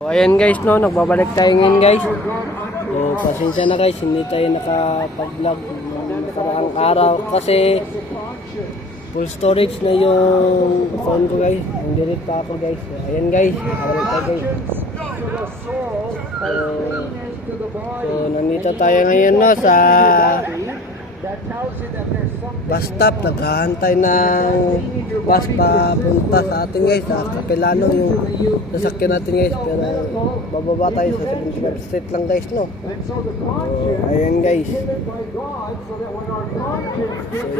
So, ayan guys, no, nagbabalik tayo ngayon guys. So, pasensya na guys, hindi tayo nakapag-vlog ng nakaraang araw kasi full storage na yung phone ko guys. Nag-delete pa ako guys. So, ayan guys, nakabalik tayo guys. So, nandito tayo ngayon no sa bus stop, naghahantay ng bus papunta sa atin guys, sa Capilano yung sasakyan natin guys, pero bababa tayo sa 75 Street lang guys, no. So, ayan guys. So,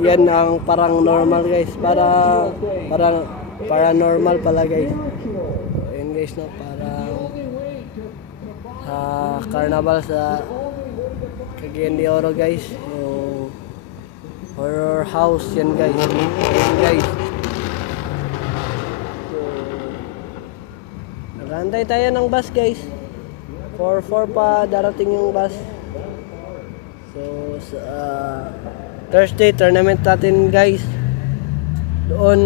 yan ang parang normal guys, parang paranormal pala guys. So, ayan guys, no, parang carnival sa Cagayan de Oro guys, yung horror house yan guys. Yan guys. So, nag-aantay tayo ng bus guys. 4:04 pa darating yung bus. So sa Thursday tournament natin guys. Doon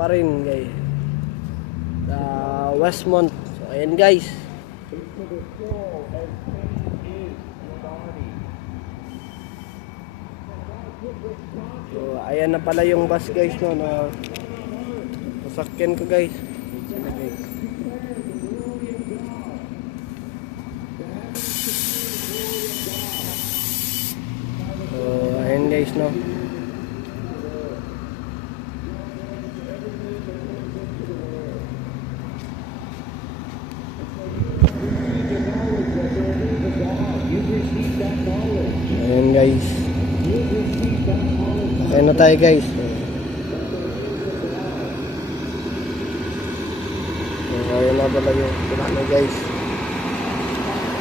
pa rin guys. Sa Westmont. So ayan guys. So, ayan na pala yung bus guys, no, na sasakyan ko guys. So, ayan guys, no. Ayan guys. Ayan na tayo guys. So, ayan na pala yung pinaka guys.